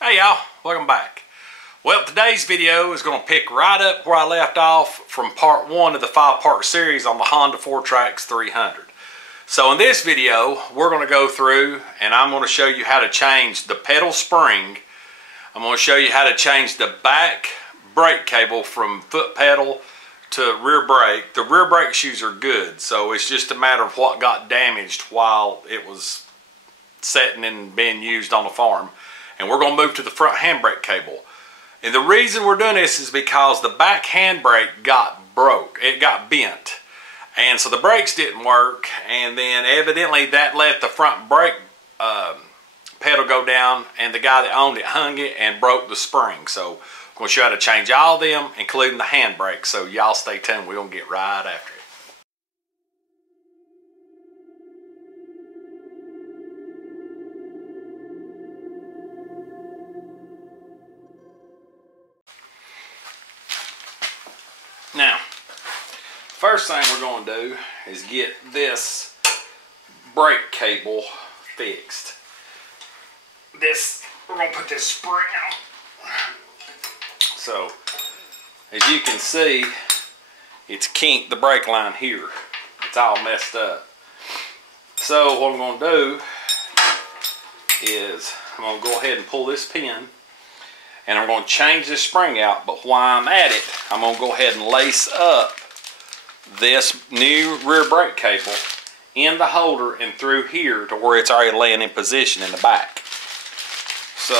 Hey y'all, welcome back. Well, today's video is going to pick right up where I left off from part 1 of the 5-part series on the Honda fourtrax 300. So in this video, we're going to go through and I'm going to show you how to change the pedal spring. I'm going to show you how to change the back brake cable from foot pedal to rear brake. The rear brake shoes are good, so it's just a matter of what got damaged while it was setting and being used on the farm. And we're going to move to the front handbrake cable. And the reason we're doing this is because the back handbrake got broke. It got bent. And so the brakes didn't work, and then evidently that let the front brake pedal go down, and the guy that owned it hung it and broke the spring. So I'm going to show you how to change all of them, including the handbrake. So y'all stay tuned. We're going to get right after it. Now, first thing we're going to do is get this brake cable fixed. We're going to put this spring on. So, as you can see, it's kinked the brake line here. It's all messed up. So, what I'm going to do is I'm going to go ahead and pull this pin. And I'm going to change this spring out, but while I'm at it, I'm going to go ahead and lace up this new rear brake cable in the holder and through here to where it's already laying in position in the back. So,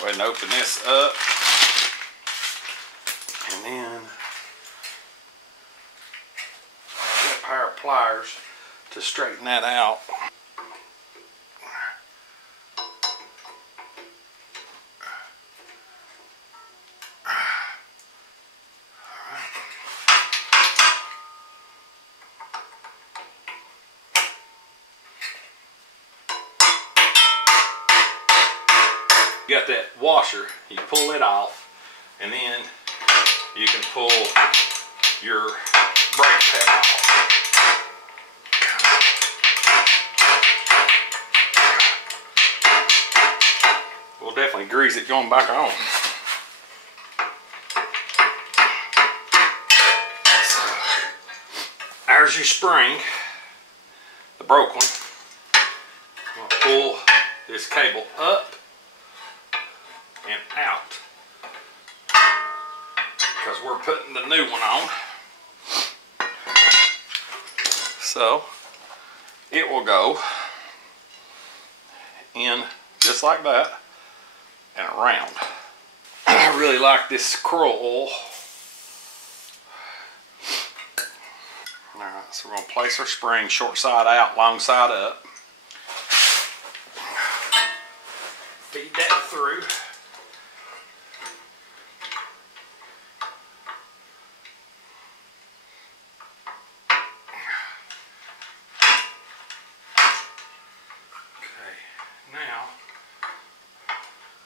go ahead and open this up. And then, get a pair of pliers to straighten that out. You got that washer, you pull it off, and then you can pull your brake pedal off. We'll definitely grease it going back on. So, there's your spring, the broke one. I'm going to pull this cable up and out because we're putting the new one on. So it will go in just like that and around. I really like this scroll. Alright, so we're going to place our spring short side out, long side up. Feed that through.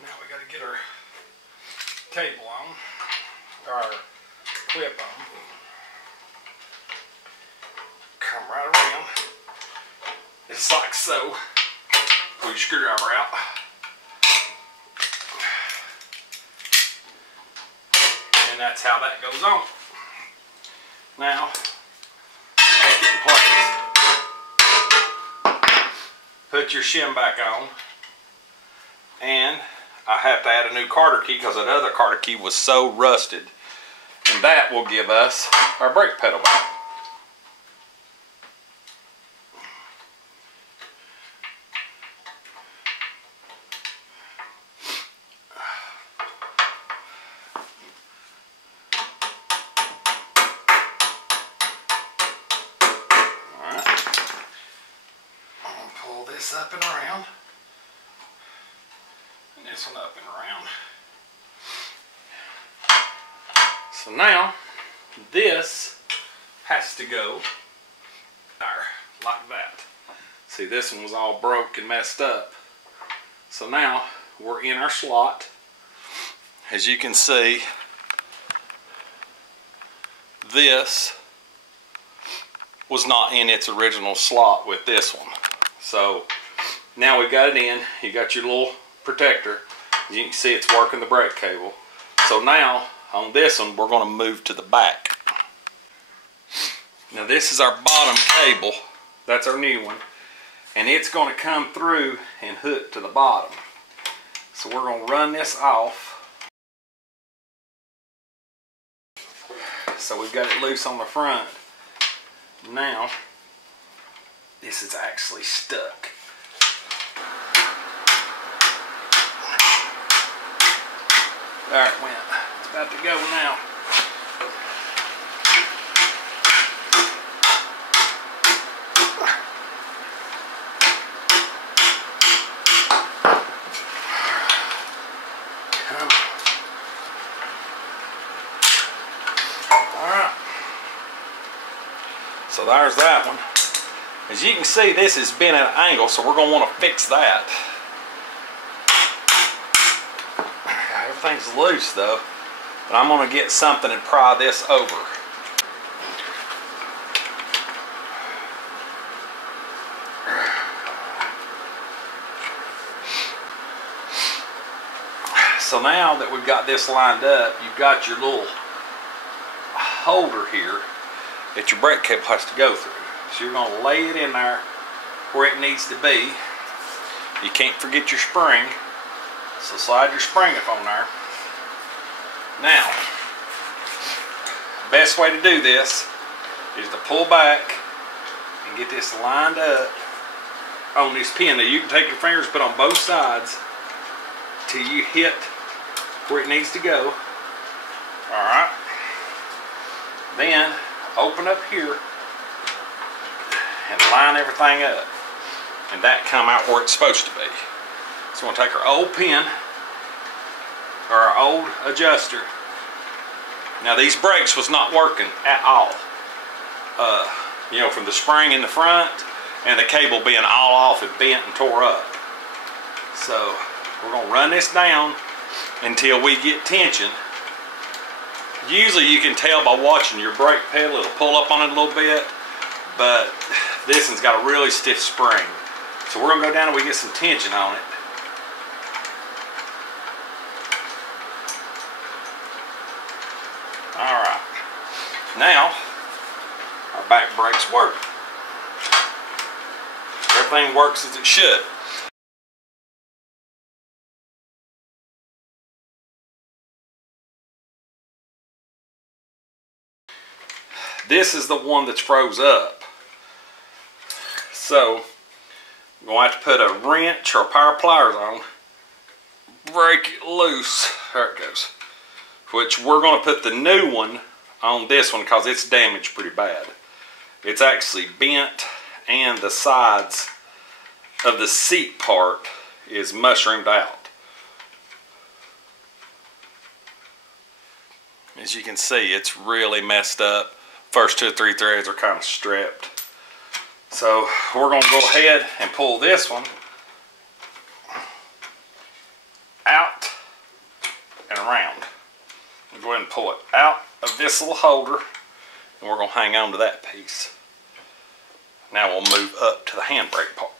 Now we got to get our cable on, our clip on. Come right around, just like so. Pull your screwdriver out. And that's how that goes on. Now, take it in place. Put your shim back on. And I have to add a new carter key because that other carter key was so rusted. And that will give us our brake pedal back. Alright. I'm going to pull this up and around. This one up and around. So now this has to go there, like that. See, this one was all broke and messed up. So now we're in our slot. As you can see, this was not in its original slot with this one. So now we've got it in. You got your little protector. As you can see, it's working the brake cable. So now on this one, we're going to move to the back. Now this is our bottom cable. That's our new one. And it's going to come through and hook to the bottom. So we're going to run this off. So we've got it loose on the front. Now, this is actually stuck. There it went. It's about to go now. Alright. So there's that one. As you can see, this has been at an angle, so we're going to want to fix that. Everything's loose though, but I'm going to get something and pry this over. So now that we've got this lined up, you've got your little holder here that your brake cable has to go through. So you're going to lay it in there where it needs to be. You can't forget your spring. So slide your spring up on there. Now, best way to do this is to pull back and get this lined up on this pin. Now you can take your fingers, put on both sides till you hit where it needs to go. Alright. Then open up here and line everything up. And that come out where it's supposed to be. So we're going to take our old pin, or our old adjuster. Now these brakes was not working at all. You know, from the spring in the front and the cable being all off and bent and tore up. So we're going to run this down until we get tension. Usually you can tell by watching your brake pedal, it'll pull up on it a little bit, but this one's got a really stiff spring. So we're going to go down and we get some tension on it. Alright, now our back brakes work. Everything works as it should. This is the one that's froze up. So I'm going to have to put a wrench or a pair of pliers on, break it loose. There it goes. Which we're going to put the new one on this one because it's damaged pretty bad. It's actually bent and the sides of the seat part is mushroomed out. As you can see, it's really messed up. First 2 or 3 threads are kind of stripped. So we're going to go ahead and pull this one out and around. Go ahead and pull it out of this little holder and we're going to hang on to that piece. Now we'll move up to the handbrake part.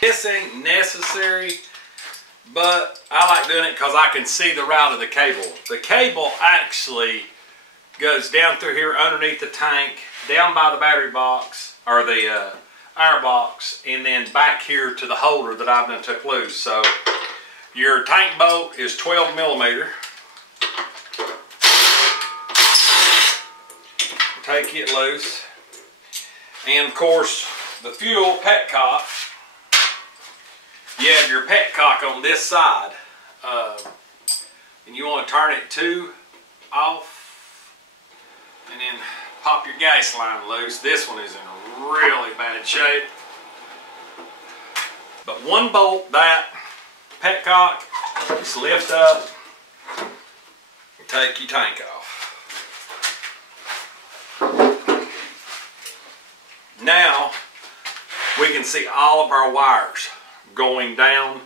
This ain't necessary, but I like doing it because I can see the route of the cable. The cable actually goes down through here underneath the tank, down by the battery box, or the air box, and then back here to the holder that I've done took loose. So your tank bolt is 12 millimeter. Take it loose. And of course, the fuel petcock, you have your petcock on this side. And you want to turn it 2 off and then pop your gas line loose. This one is in really bad shape. But one bolt, that petcock, just lift up and take your tank off. Now we can see all of our wires going down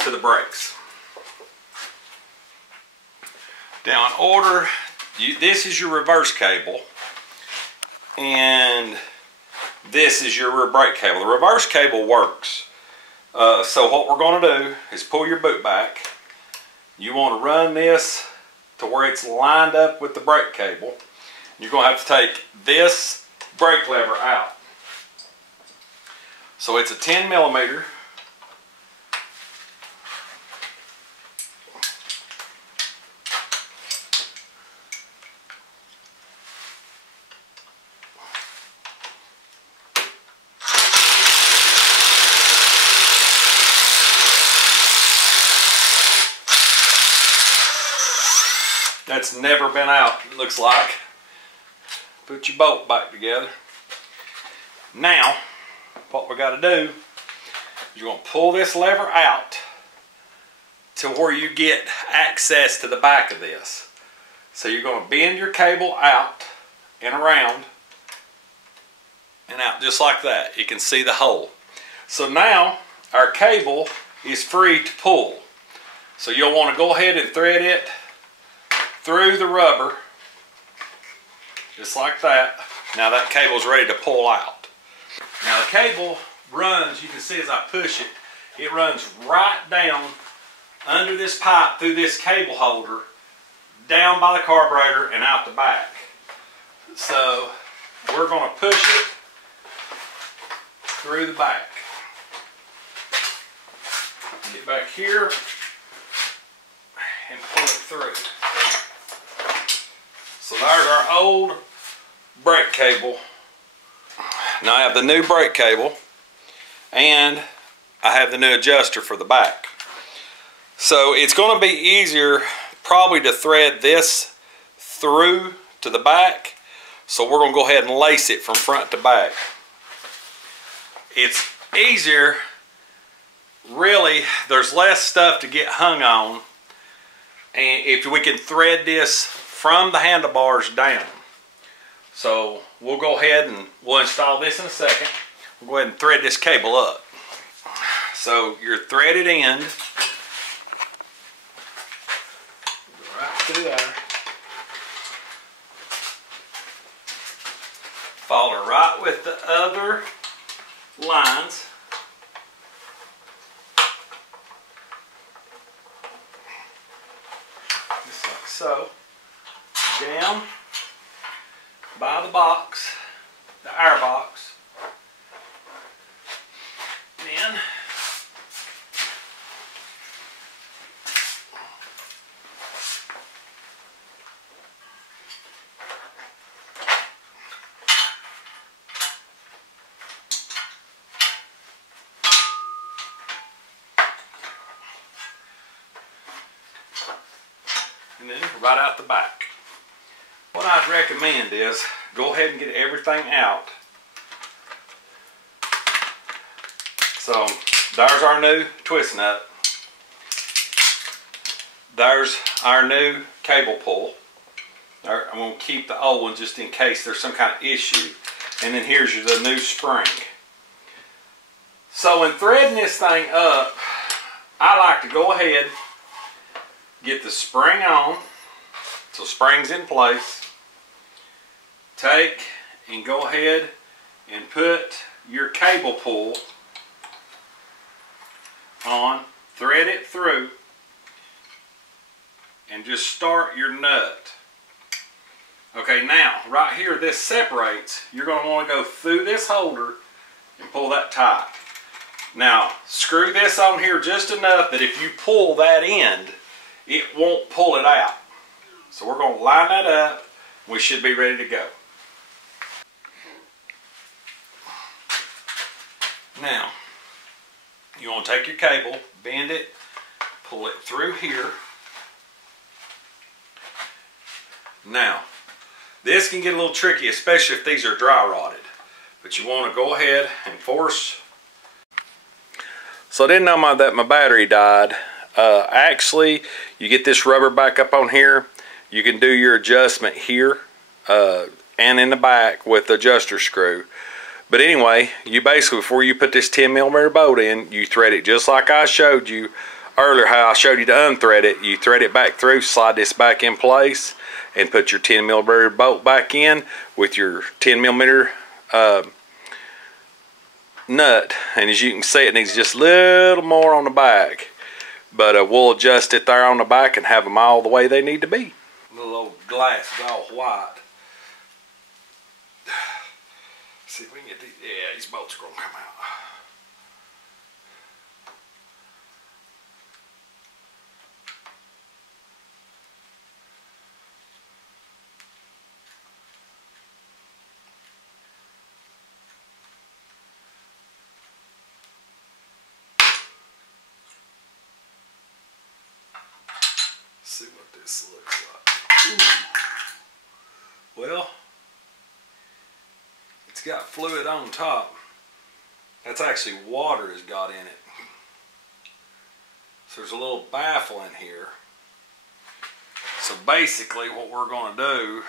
to the brakes. Now in order, this is your reverse cable and this is your rear brake cable. The reverse cable works. So what we're going to do is pull your boot back. You want to run this to where it's lined up with the brake cable. You're going to have to take this brake lever out. So it's a 10 millimeter. That's never been out, it looks like. Put your bolt back together. Now, what we got to do is you're going to pull this lever out to where you get access to the back of this. So you're going to bend your cable out and around and out just like that. You can see the hole. So now our cable is free to pull. So you'll want to go ahead and thread it through the rubber, just like that. Now that cable's ready to pull out. Now the cable runs, you can see as I push it, it runs right down under this pipe through this cable holder, down by the carburetor and out the back. So we're going to push it through the back. Get back here and pull it through. So there's our old brake cable. Now I have the new brake cable and I have the new adjuster for the back. So it's going to be easier probably to thread this through to the back. So we're going to go ahead and lace it from front to back. It's easier, really, there's less stuff to get hung on, and if we can thread this from the handlebars down. So we'll go ahead and we'll install this in a second. We'll go ahead and thread this cable up. So your threaded end, right through there, follow right with the other lines. Just like so. Down by the box, the air box. Then right out the back. What I'd recommend is go ahead and get everything out. So there's our new twist nut. There's our new cable pull. I'm going to keep the old one just in case there's some kind of issue. And then here's the new spring. So in threading this thing up, I like to go ahead, get the spring on, so spring's in place. Take and go ahead and put your cable pull on, thread it through, and just start your nut. Okay, now right here this separates. You're going to want to go through this holder and pull that tight. Now screw this on here just enough that if you pull that end, it won't pull it out. So we're going to line that up. We should be ready to go. Now, you want to take your cable, bend it, pull it through here. Now, this can get a little tricky, especially if these are dry rotted. But you want to go ahead and force. So I didn't know that my battery died. Actually, you get this rubber back up on here. You can do your adjustment here and in the back with the adjuster screw. But anyway, you basically, before you put this 10 millimeter bolt in, you thread it just like I showed you earlier, how I showed you to unthread it. You thread it back through, slide this back in place, and put your 10 millimeter bolt back in with your 10 millimeter nut, and as you can see, it needs just a little more on the back. But we'll adjust it there on the back and have them all the way they need to be. Little old glass is all white. See if we can get these. Yeah, these bolts are gonna come out. See what this looks like. Ooh. Well, it's got fluid on top. That's actually water has got in it. So there's a little baffle in here. So basically what we're going to do,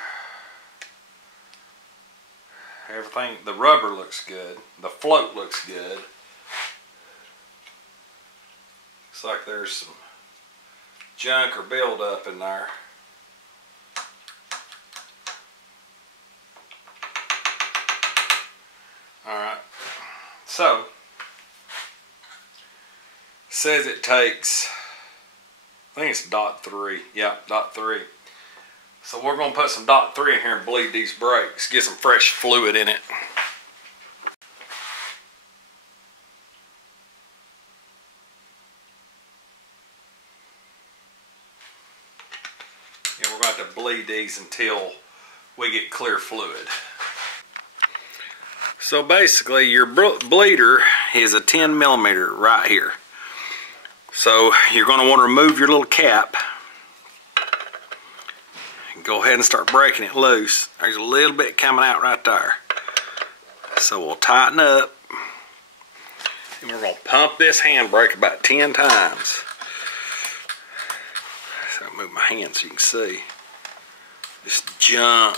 everything, the rubber looks good, the float looks good. Looks like there's some junk or buildup in there. Alright, so says it takes, I think it's .3, yeah, .3. So we're going to put some .3 in here and bleed these brakes, get some fresh fluid in it. And we're going to have to bleed these until we get clear fluid. So basically your bleeder is a 10 millimeter right here. So you're going to want to remove your little cap. And go ahead and start breaking it loose. There's a little bit coming out right there. So we'll tighten up. And we're going to pump this handbrake about 10 times. So I'll move my hand so you can see. This junk,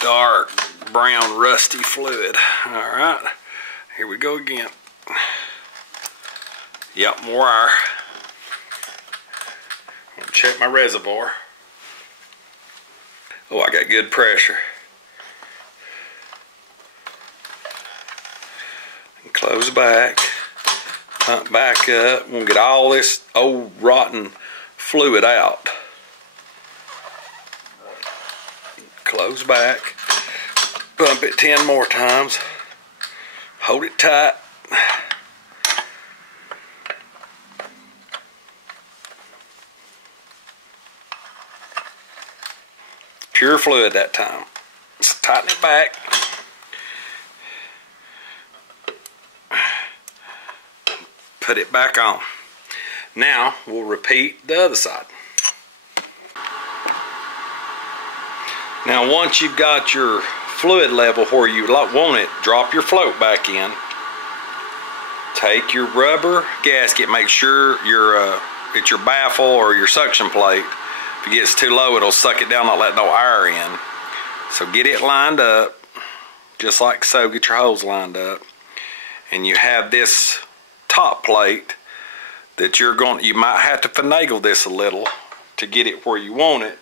dark, brown, rusty fluid. Alright, here we go again. Yep, more wire. I'm gonna check my reservoir. Oh, I got good pressure. And close back, pump back up. We'll get all this old rotten fluid out. Close back, pump it 10 more times, hold it tight. Pure fluid that time. So tighten it back. Put it back on. Now we'll repeat the other side. Now once you've got your fluid level where you want it, drop your float back in. Take your rubber gasket, make sure it's your baffle or your suction plate. If it gets too low, it'll suck it down, not let no air in. So get it lined up, just like so. Get your hose lined up. And you have this top plate that you might have to finagle this a little to get it where you want it.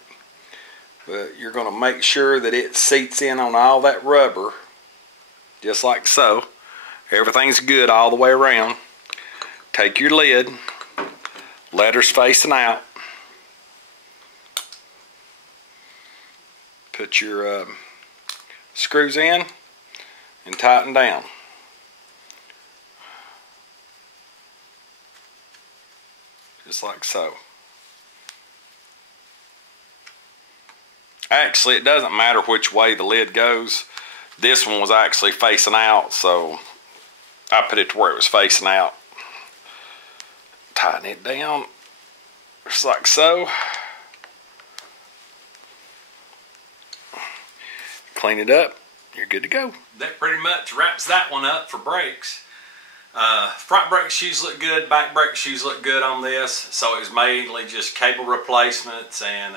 But you're going to make sure that it seats in on all that rubber, just like so. Everything's good all the way around. Take your lid, letters facing out. Put your screws in and tighten down. Just like so. Actually, it doesn't matter which way the lid goes. This one was actually facing out, so I put it to where it was facing out. Tighten it down, just like so. Clean it up, you're good to go. That pretty much wraps that one up for brakes. Front brake shoes look good, back brake shoes look good on this. So it was mainly just cable replacements and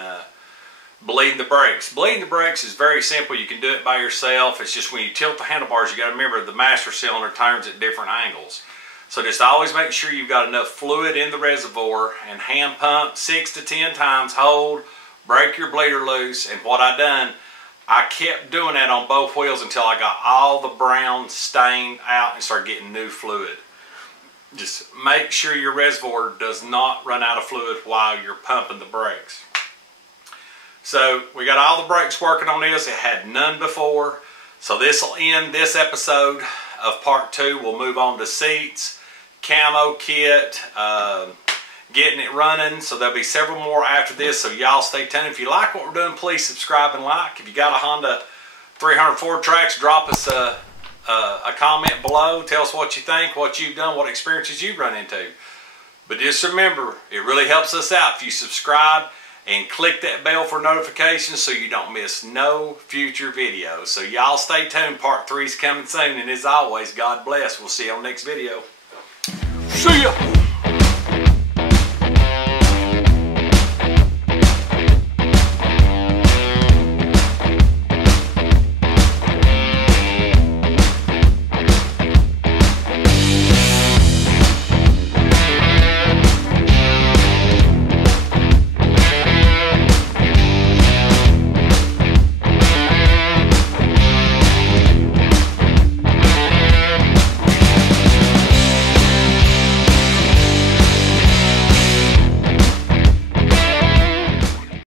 bleeding the brakes. Bleeding the brakes is very simple. You can do it by yourself. It's just when you tilt the handlebars, you got to remember the master cylinder turns at different angles. So just always make sure you've got enough fluid in the reservoir and hand pump 6 to 10 times, hold, break your bleeder loose. And what I done, I kept doing that on both wheels until I got all the brown stained out and started getting new fluid. Just make sure your reservoir does not run out of fluid while you're pumping the brakes. So we got all the brakes working on this. It had none before. So this will end this episode of part 2. We'll move on to seats, camo kit, getting it running. So there'll be several more after this. So y'all stay tuned. If you like what we're doing, please subscribe and like. If you got a Honda 300 four-trax, drop us a comment below. Tell us what you think, what you've done, what experiences you've run into. But just remember, it really helps us out if you subscribe and click that bell for notifications so you don't miss no future videos. So y'all stay tuned. Part 3 is coming soon. And as always, God bless. We'll see you on the next video. See ya.